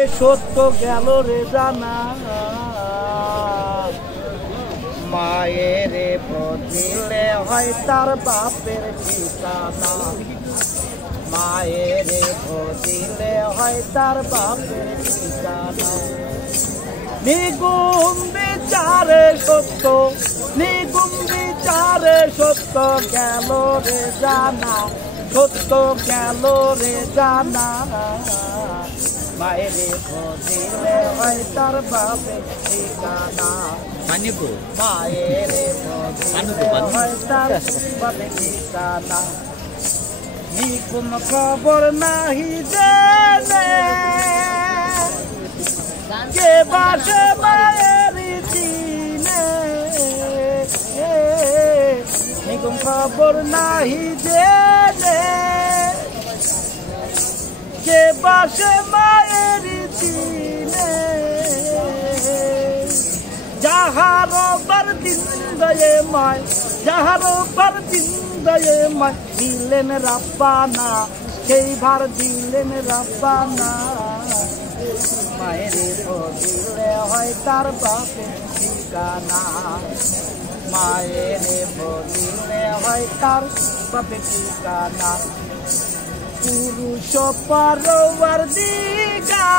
এ সত্য গেল রে জানা, মায়ের বদিলে হয় তার বাপের ঠিকানা। মায়ের বদিলে হয় তার বাপের ঠিকানা। নিগুম বিচারে সত্য, নিগুম বিচারে সত্য গেল রে জানা, সত্য গেল রে জানা। মায়ের বদিলে হয় তার বাপের ঠিকানা। মায়ের বদিলে হয় তার বাপের ঠিকানা। নিগুম খবর নাহি জেনে কে বাসে মায়ের চিনে। নিগুম খবর নাহি জেনে কে বাসে মায়ের চিনে। যাহার বার দিন দয়ে মায়, যাহার বার দিন দয়ে মায় দিলেন রাব্বানা, সেই ভার দিলেন রাব্বানা। মায়ের বদিলে হয় তার বাপের ঠিকানা। মায়ের বদিলে হয় তার বাপের ঠিকানা। পুরুষ পারোয়ার দিগা